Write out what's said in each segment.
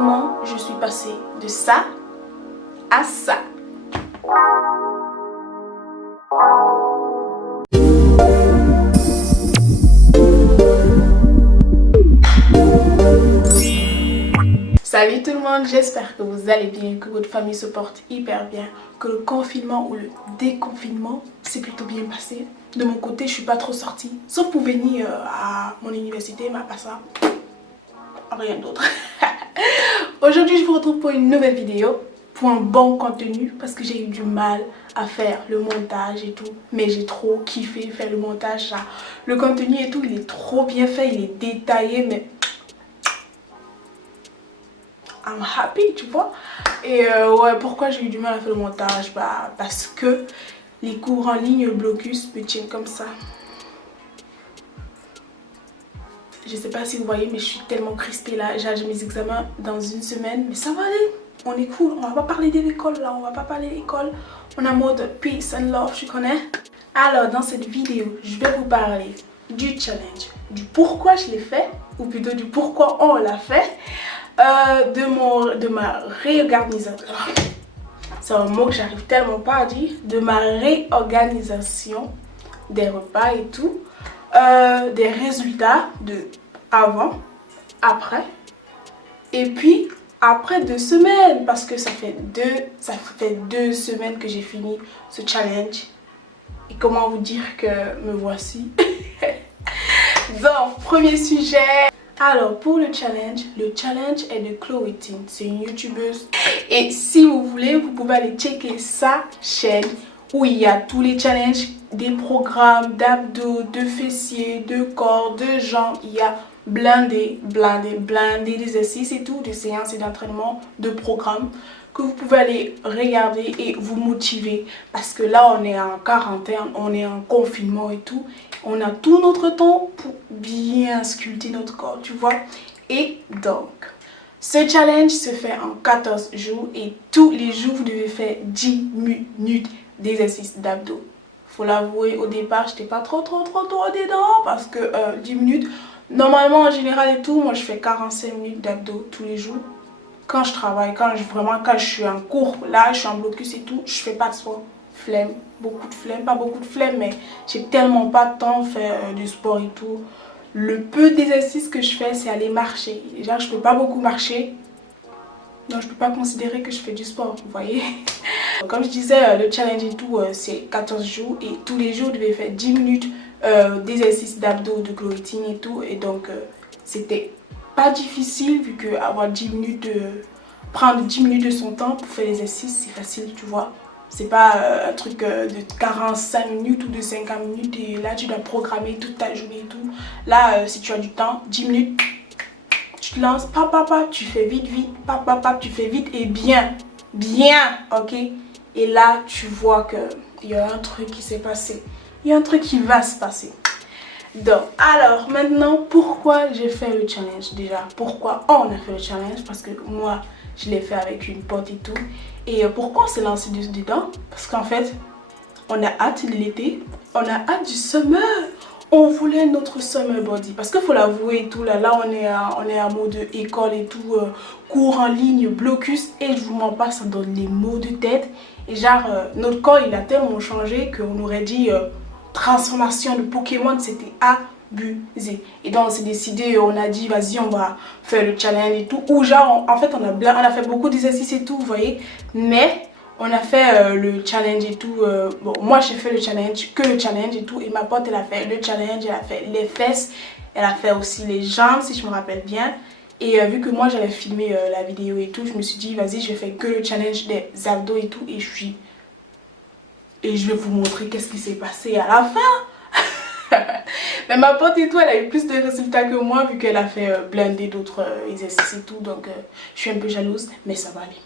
comment je suis passée de ça à ça. Salut tout le monde, j'espère que vous allez bien, que votre famille se porte hyper bien, que le confinement ou le déconfinement s'est plutôt bien passé. De mon côté, je suis pas trop sortie, sauf pour venir à mon université, mais pas ça, rien d'autre. Aujourd'hui, je vous retrouve pour une nouvelle vidéo, pour un bon contenu, parce que j'ai eu du mal à faire le montage et tout. Mais j'ai trop kiffé faire le montage, là. Le contenu et tout, il est trop bien fait, il est détaillé, mais... I'm happy, tu vois. Et ouais, pourquoi j'ai eu du mal à faire le montage? Bah, parce que les cours en ligne, le blocus me tient comme ça. Je sais pas si vous voyez, mais je suis tellement crispée là. J'ai mes examens dans une semaine, mais ça va aller. On est cool, on va pas parler de l'école là, on va pas parler de l'école. On est en mode peace and love, tu connais? Alors, dans cette vidéo, je vais vous parler du challenge, du pourquoi je l'ai fait, ou plutôt du pourquoi on l'a fait. De ma réorganisation, c'est un mot que j'arrive tellement pas à dire, de ma réorganisation des repas et tout, des résultats de avant, après, et puis après 2 semaines, parce que ça fait deux semaines que j'ai fini ce challenge. Et comment vous dire que me voici. Donc, premier sujet. Alors pour le challenge est de Chloé Ting, c'est une youtubeuse. Et si vous voulez, vous pouvez aller checker sa chaîne où il y a tous les challenges, des programmes d'abdos, de fessiers, de corps, de jambes. Il y a blindé d'exercices et tout, de séances et d'entraînement, de programmes que vous pouvez aller regarder et vous motiver. Parce que là, on est en quarantaine, on est en confinement et tout. On a tout notre temps pour bien sculpter notre corps, tu vois. Et donc, ce challenge se fait en 14 jours et tous les jours, vous devez faire 10 minutes d'exercice d'abdos. Faut l'avouer, au départ, j'étais pas trop dedans parce que 10 minutes, normalement en général et tout, moi je fais 45 minutes d'abdos tous les jours. Quand je travaille, quand je suis en cours, là je suis en blocus et tout, je fais pas de sport. Flemme, beaucoup de flemme, pas beaucoup de flemme, mais j'ai tellement pas de temps de faire du sport et tout. Le peu d'exercices que je fais, c'est aller marcher. Déjà, je peux pas beaucoup marcher, donc je peux pas considérer que je fais du sport, vous voyez. Comme je disais, le challenge et tout, c'est 14 jours et tous les jours, je devais faire 10 minutes d'exercices d'abdos, de Chloé Ting et tout. Et donc, c'était pas difficile vu que avoir 10 minutes prendre 10 minutes de son temps pour faire l'exercice, c'est facile, tu vois. C'est pas un truc de 45 minutes ou de 50 minutes et là tu dois programmer toute ta journée et tout. Là, si tu as du temps, 10 minutes, tu te lances, tu fais vite, tu fais vite et bien, ok? Et là, tu vois qu'il y a un truc qui s'est passé. Il y a un truc qui va se passer. Donc, alors maintenant, pourquoi j'ai fait le challenge déjà? Pourquoi on a fait le challenge? Parce que moi, je l'ai fait avec une pote et tout. Et pourquoi on s'est lancé dedans? Parce qu'en fait, on a hâte de l'été, on a hâte du summer. On voulait notre summer body. Parce qu'il faut l'avouer et tout, là on est en mode école et tout, cours en ligne, blocus. Et je vous mens pas, ça donne les maux de tête. Et genre, notre corps, il a tellement changé qu'on aurait dit transformation de Pokémon, c'était abusé. Et donc on s'est décidé, on a dit vas-y on va faire le challenge et tout. Ou genre en fait on a fait beaucoup d'exercices et tout, vous voyez. Mais on a fait le challenge et tout. Bon, moi j'ai fait le challenge et tout. Et ma pote elle a fait le challenge, elle a fait les fesses, elle a fait aussi les jambes si je me rappelle bien. Et vu que moi j'avais filmé la vidéo et tout, je me suis dit vas-y je vais faire que le challenge des abdos et tout. Et je vais vous montrer qu'est-ce qui s'est passé à la fin. Mais ma pote et tout, elle a eu plus de résultats que moi vu qu'elle a fait blindé d'autres exercices et tout. Donc je suis un peu jalouse, mais ça va aller.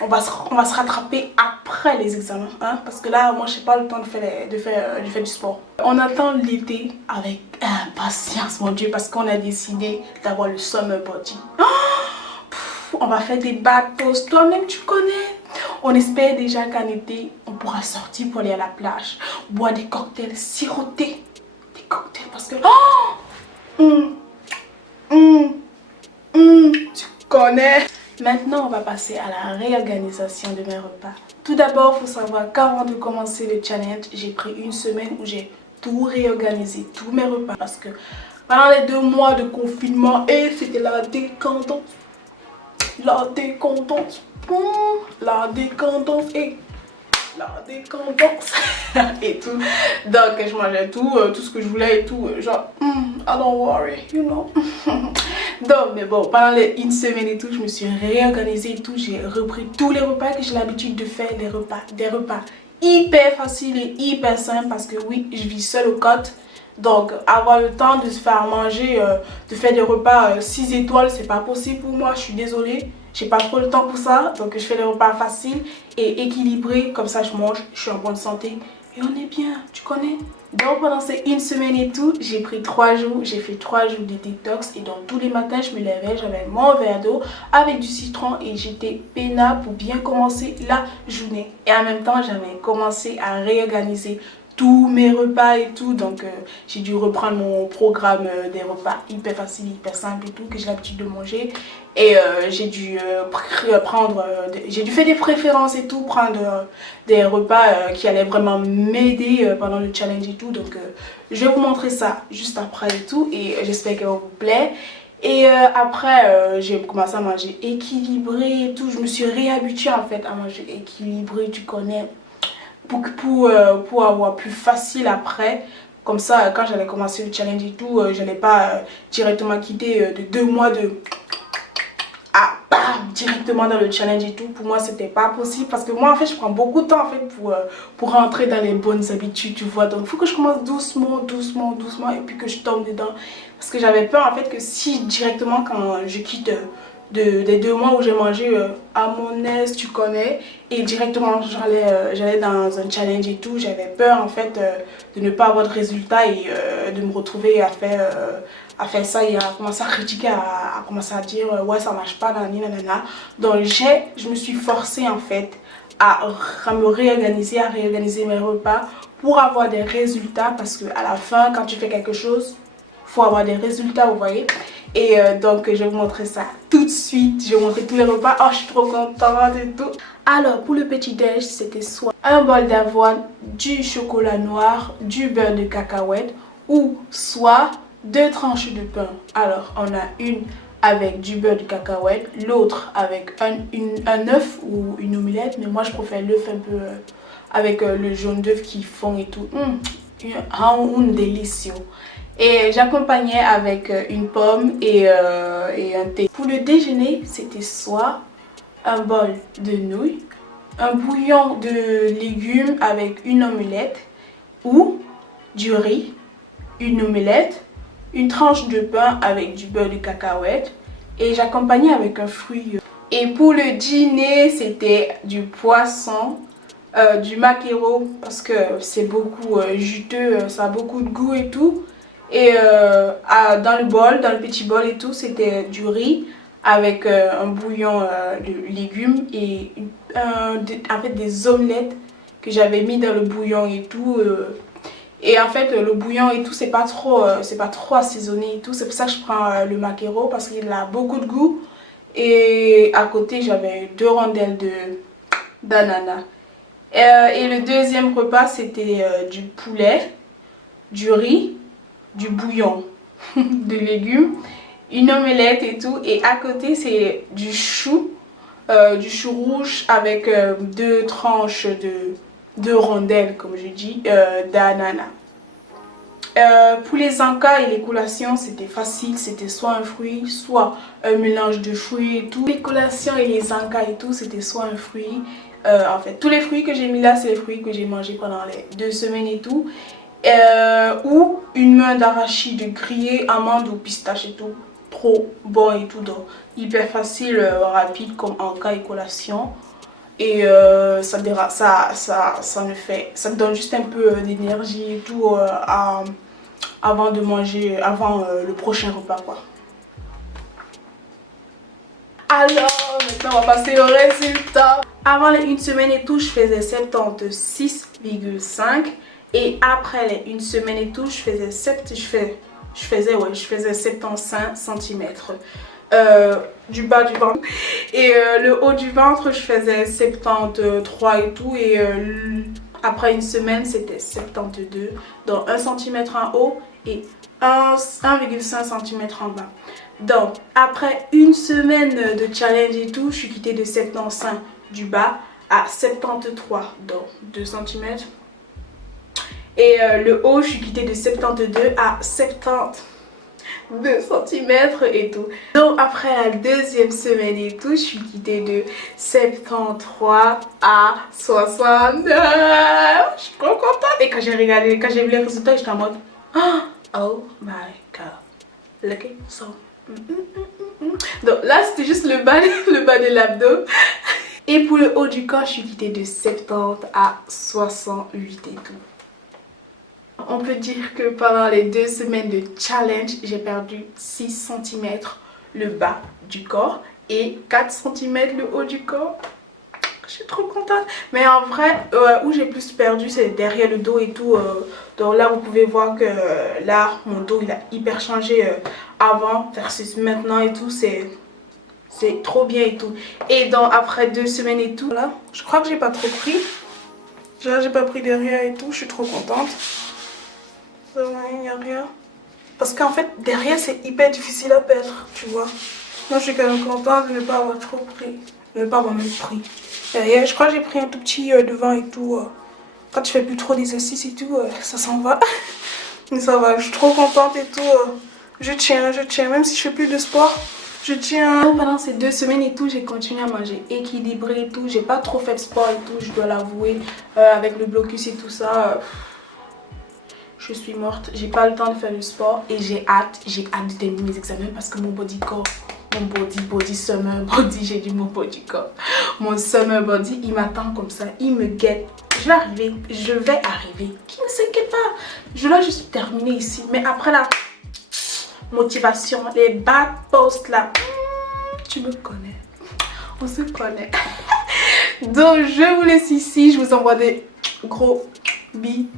On va se rattraper après les examens, hein, parce que là, moi, je n'ai pas le temps de faire du sport. On attend l'été avec impatience, mon Dieu, parce qu'on a décidé d'avoir le summer body. Oh, on va faire des back posts, toi-même, tu connais. On espère déjà qu'en été, on pourra sortir pour aller à la plage, boire des cocktails sirotés. Des cocktails, parce que... Oh, tu connais. Maintenant, on va passer à la réorganisation de mes repas. Tout d'abord, il faut savoir qu'avant de commencer le challenge, j'ai pris une semaine où j'ai tout réorganisé, tous mes repas. Parce que pendant les 2 mois de confinement, et c'était la décadence. La décadence. La décadence. Et la décadence. Et tout. Donc, je mangeais tout ce que je voulais et tout. Genre, I don't worry, you know. Donc, mais bon, pendant une semaine et tout, je me suis réorganisée et tout. J'ai repris tous les repas que j'ai l'habitude de faire, des repas hyper faciles et hyper simples parce que oui, je vis seule au côte. Donc, avoir le temps de se faire manger, de faire des repas 6 étoiles, c'est pas possible pour moi, je suis désolée. J'ai pas trop le temps pour ça, donc je fais des repas faciles et équilibrés. Comme ça, je mange, je suis en bonne santé et on est bien, tu connais. Donc pendant ces une semaine et tout, j'ai pris 3 jours, j'ai fait 3 jours de détox et donc tous les matins je me levais, j'avais mon verre d'eau avec du citron et j'étais peinard pour bien commencer la journée. Et en même temps j'avais commencé à réorganiser tous mes repas et tout, donc j'ai dû reprendre mon programme des repas hyper facile, hyper simple et tout que j'ai l'habitude de manger et j'ai dû j'ai dû faire des préférences et tout, prendre des repas qui allaient vraiment m'aider pendant le challenge et tout, donc je vais vous montrer ça juste après et tout et j'espère que ça vous plaît. Et après, j'ai commencé à manger équilibré et tout, je me suis réhabituée en fait à manger équilibré, tu connais. Pour avoir plus facile après. Comme ça, quand j'allais commencer le challenge et tout, j'allais pas directement quitter de 2 mois de... Ah, bam, directement dans le challenge et tout. Pour moi, c'était pas possible parce que moi, en fait, je prends beaucoup de temps en fait pour rentrer dans les bonnes habitudes, tu vois. Donc, il faut que je commence doucement et puis que je tombe dedans. Parce que j'avais peur en fait que si directement quand je quitte... des 2 mois où j'ai mangé à mon aise, tu connais, et directement j'allais dans un challenge et tout, j'avais peur en fait de ne pas avoir de résultat et de me retrouver à faire ça et à commencer à critiquer, à commencer à dire ouais ça marche pas, nanana. Donc je me suis forcée en fait à me réorganiser, à réorganiser mes repas pour avoir des résultats parce que à la fin quand tu fais quelque chose, faut avoir des résultats, vous voyez. Et donc je vais vous montrer ça tout de suite. Je vais vous montrer tous les repas. Oh, je suis trop contente et tout. Alors pour le petit déj, c'était soit un bol d'avoine, du chocolat noir, du beurre de cacahuète ou soit 2 tranches de pain. Alors on a une avec du beurre de cacahuète, l'autre avec un œuf ou une omelette, mais moi je préfère l'œuf un peu avec le jaune d'œuf qui fond et tout. Un délicieux. Et j'accompagnais avec une pomme et un thé. Pour le déjeuner, c'était soit un bol de nouilles, un bouillon de légumes avec une omelette ou du riz, une omelette, une tranche de pain avec du beurre de cacahuète et j'accompagnais avec un fruit. Et pour le dîner, c'était du poisson, du maquereau parce que c'est beaucoup juteux, ça a beaucoup de goût et tout. Et dans le petit bol et tout, c'était du riz avec un bouillon de légumes et en fait des omelettes que j'avais mis dans le bouillon et tout. Et en fait le bouillon et tout c'est pas trop assaisonné et tout. C'est pour ça que je prends le maquereau parce qu'il a beaucoup de goût. Et à côté j'avais 2 rondelles d'ananas. Et le deuxième repas c'était du poulet, du riz, du bouillon de légumes, une omelette et tout, et à côté c'est du chou rouge avec 2 tranches de rondelles comme je dis d'ananas. Pour les encas et les collations c'était facile, c'était soit un fruit soit un mélange de fruits et tout. Les collations et les encas et tout c'était soit un fruit, en fait tous les fruits que j'ai mis là c'est les fruits que j'ai mangés pendant les 2 semaines et tout. Ou une main d'arachide grillée, amande ou pistache et tout, trop bon et tout, donc hyper facile, rapide comme en cas et collation. Et ça te donne juste un peu d'énergie et tout avant de manger, avant le prochain repas quoi. Alors maintenant on va passer au résultat. Avant les 1 semaine et tout je faisais 76,5. Et après les 1 semaine et tout, je faisais 75 cm. du bas du ventre. Et le haut du ventre, je faisais 73 et tout. Et après une semaine, c'était 72. Donc 1 cm en haut et 1,5 cm en bas. Donc après une semaine de challenge et tout, je suis quittée de 75 du bas à 73, donc 2 cm. Et le haut, je suis quittée de 72 à 72 cm et tout. Donc après la deuxième semaine et tout, je suis quittée de 73 à 69. Je suis trop contente. Et quand j'ai regardé, quand j'ai vu les résultats, j'étais en mode oh my god. Look at so. Donc là, c'était juste le bas de l'abdos. Et pour le haut du corps, je suis quittée de 70 à 68 et tout. On peut dire que pendant les 2 semaines de challenge, j'ai perdu 6 cm le bas du corps et 4 cm le haut du corps. Je suis trop contente. Mais en vrai, où j'ai plus perdu, c'est derrière le dos et tout. Donc là, vous pouvez voir que là, mon dos, il a hyper changé avant versus maintenant et tout. C'est trop bien et tout. Et donc après 2 semaines et tout, là, je crois que j'ai pas trop pris. J'ai pas pris derrière et tout. Je suis trop contente. Il n'y a rien. Parce qu'en fait, derrière, c'est hyper difficile à perdre, tu vois. Moi, je suis quand même contente de ne pas avoir trop pris. De ne pas avoir même pris. Derrière, je crois que j'ai pris un tout petit devant et tout. Quand tu fais plus trop d'exercices et tout, ça s'en va. Mais ça va, je suis trop contente et tout. Je tiens. Même si je fais plus de sport, je tiens. Pendant ces 2 semaines et tout, j'ai continué à manger équilibré et tout. J'ai pas trop fait de sport et tout, je dois l'avouer. Avec le blocus et tout ça. Je suis morte, j'ai pas le temps de faire le sport et j'ai hâte de terminer mes examens parce que mon body corps, mon body summer body, j'ai dit mon body corps, mon summer body, il m'attend comme ça, il me guette. Je vais arriver, qui ne s'inquiète pas, je dois juste terminer ici, mais après la motivation, les bad posts là, tu me connais, on se connaît. Donc je vous laisse ici, je vous envoie des gros bisous.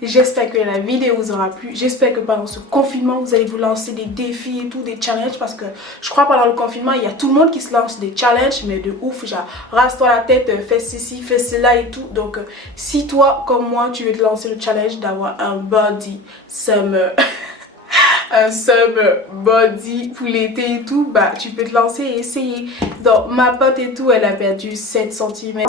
J'espère que la vidéo vous aura plu. J'espère que pendant ce confinement vous allez vous lancer des défis et tout, des challenges, parce que je crois que pendant le confinement il y a tout le monde qui se lance des challenges, mais de ouf, genre rase-toi la tête, fais ceci, fais cela et tout. Donc si toi comme moi tu veux te lancer le challenge d'avoir un body summer un summer body pour l'été et tout, bah tu peux te lancer et essayer. Donc ma pote et tout, elle a perdu 7 cm.